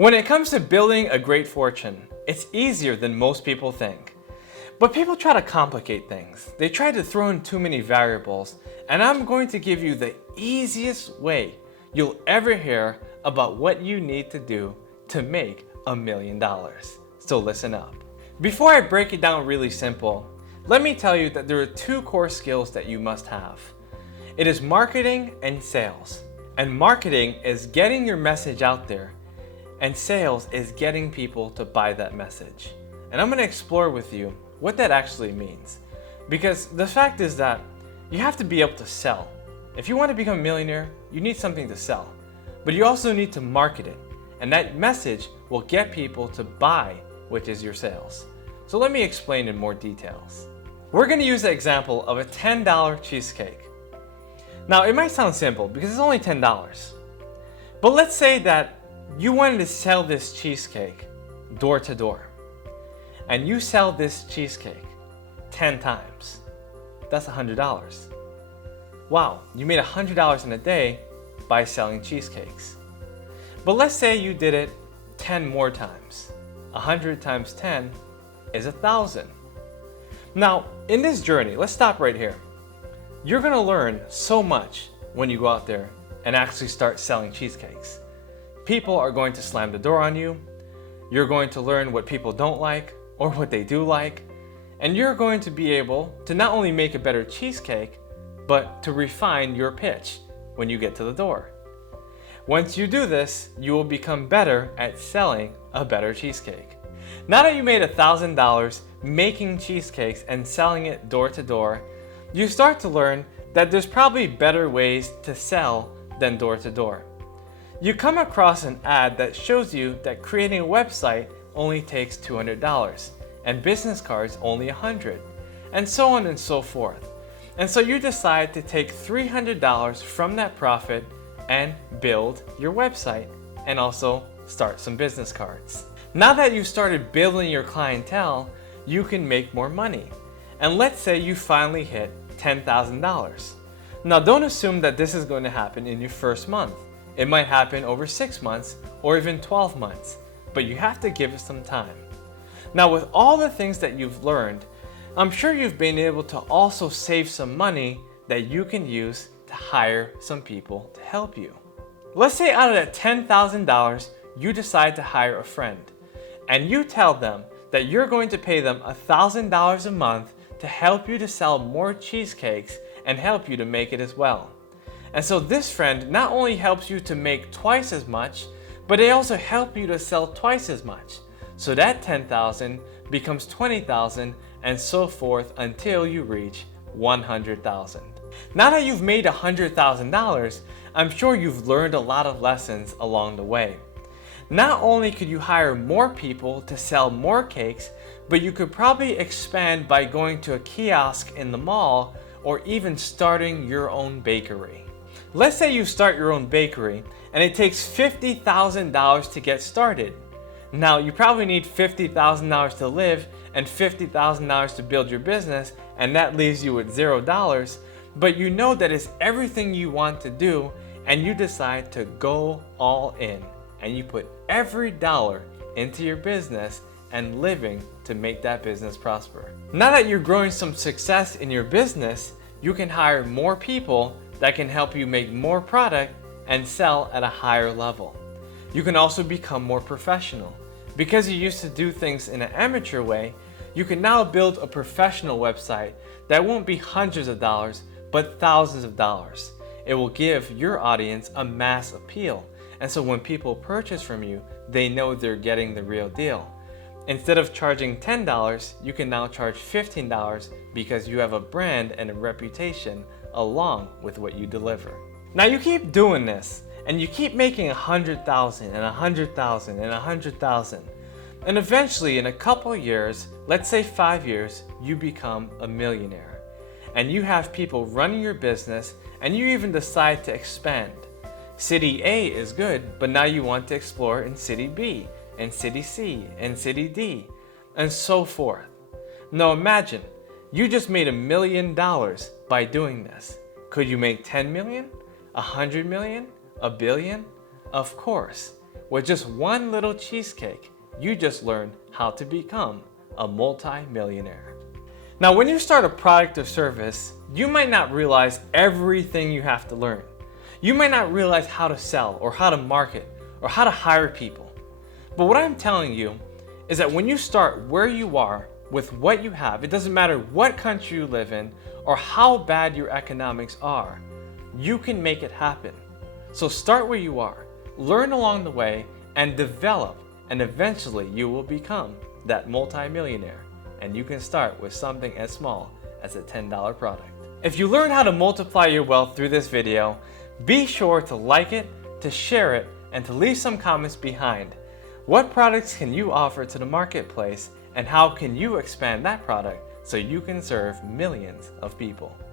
When it comes to building a great fortune, it's easier than most people think. But people try to complicate things. They try to throw in too many variables, and I'm going to give you the easiest way you'll ever hear about what you need to do to make $1 million. So listen up. Before I break it down really simple, let me tell you that there are two core skills that you must have. It is marketing and sales. And marketing is getting your message out there, and sales is getting people to buy that message. And I'm going to explore with you what that actually means. Because the fact is that you have to be able to sell. If you want to become a millionaire, you need something to sell. But you also need to market it. And that message will get people to buy, which is your sales. So let me explain in more details. We're going to use the example of a $10 cheesecake. Now it might sound simple because it's only $10. But let's say that you wanted to sell this cheesecake door to door. And you sell this cheesecake 10 times. That's $100. Wow, you made $100 in a day by selling cheesecakes. But let's say you did it 10 more times. 100 times 10 is 1,000. Now, in this journey, let's stop right here. You're gonna learn so much when you go out there and actually start selling cheesecakes. People are going to slam the door on you. You're going to learn what people don't like or what they do like. And you're going to be able to not only make a better cheesecake, but to refine your pitch when you get to the door. Once you do this, you will become better at selling a better cheesecake. Now that you made $1,000 making cheesecakes and selling it door to door, you start to learn that there's probably better ways to sell than door to door. You come across an ad that shows you that creating a website only takes $200 and business cards only $100, and so on and so forth. And so you decide to take $300 from that profit and build your website and also start some business cards. Now that you've started building your clientele, you can make more money. And let's say you finally hit $10,000. Now don't assume that this is going to happen in your first month. It might happen over 6 months or even 12 months, but you have to give it some time. Now with all the things that you've learned, I'm sure you've been able to also save some money that you can use to hire some people to help you. Let's say out of that $10,000, you decide to hire a friend, and you tell them that you're going to pay them $1,000 a month to help you to sell more cheesecakes and help you to make it as well. And so this friend not only helps you to make twice as much, but they also help you to sell twice as much. So that $10,000 becomes $20,000 and so forth until you reach $100,000. Now that you've made $100,000, I'm sure you've learned a lot of lessons along the way. Not only could you hire more people to sell more cakes, but you could probably expand by going to a kiosk in the mall or even starting your own bakery. Let's say you start your own bakery and it takes $50,000 to get started. Now you probably need $50,000 to live and $50,000 to build your business, and that leaves you with $0, but you know that it's everything you want to do and you decide to go all in and you put every dollar into your business and living to make that business prosper. Now that you're growing some success in your business, you can hire more people that can help you make more product and sell at a higher level. You can also become more professional. Because you used to do things in an amateur way, you can now build a professional website that won't be hundreds of dollars, but thousands of dollars. It will give your audience a mass appeal. And so when people purchase from you, they know they're getting the real deal. Instead of charging $10, you can now charge $15 because you have a brand and a reputation along with what you deliver. Now you keep doing this and you keep making 100,000 and 100,000 and 100,000. And eventually in a couple of years, let's say 5 years, you become a millionaire. And you have people running your business and you even decide to expand. City A is good, but now you want to explore in City B, and City C, and City D, and so forth. Now imagine, you just made $1 million by doing this. Could you make 10 million? 100 million? A billion? Of course. With just one little cheesecake, you just learned how to become a multi-millionaire. Now, when you start a product or service, you might not realize everything you have to learn. You might not realize how to sell or how to market or how to hire people. But what I'm telling you is that when you start where you are with what you have, it doesn't matter what country you live in or how bad your economics are, you can make it happen. So start where you are, learn along the way, and develop, and eventually you will become that multi-millionaire. And you can start with something as small as a $10 product. If you learned how to multiply your wealth through this video, be sure to like it, to share it, and to leave some comments behind. What products can you offer to the marketplace, and how can you expand that product so you can serve millions of people?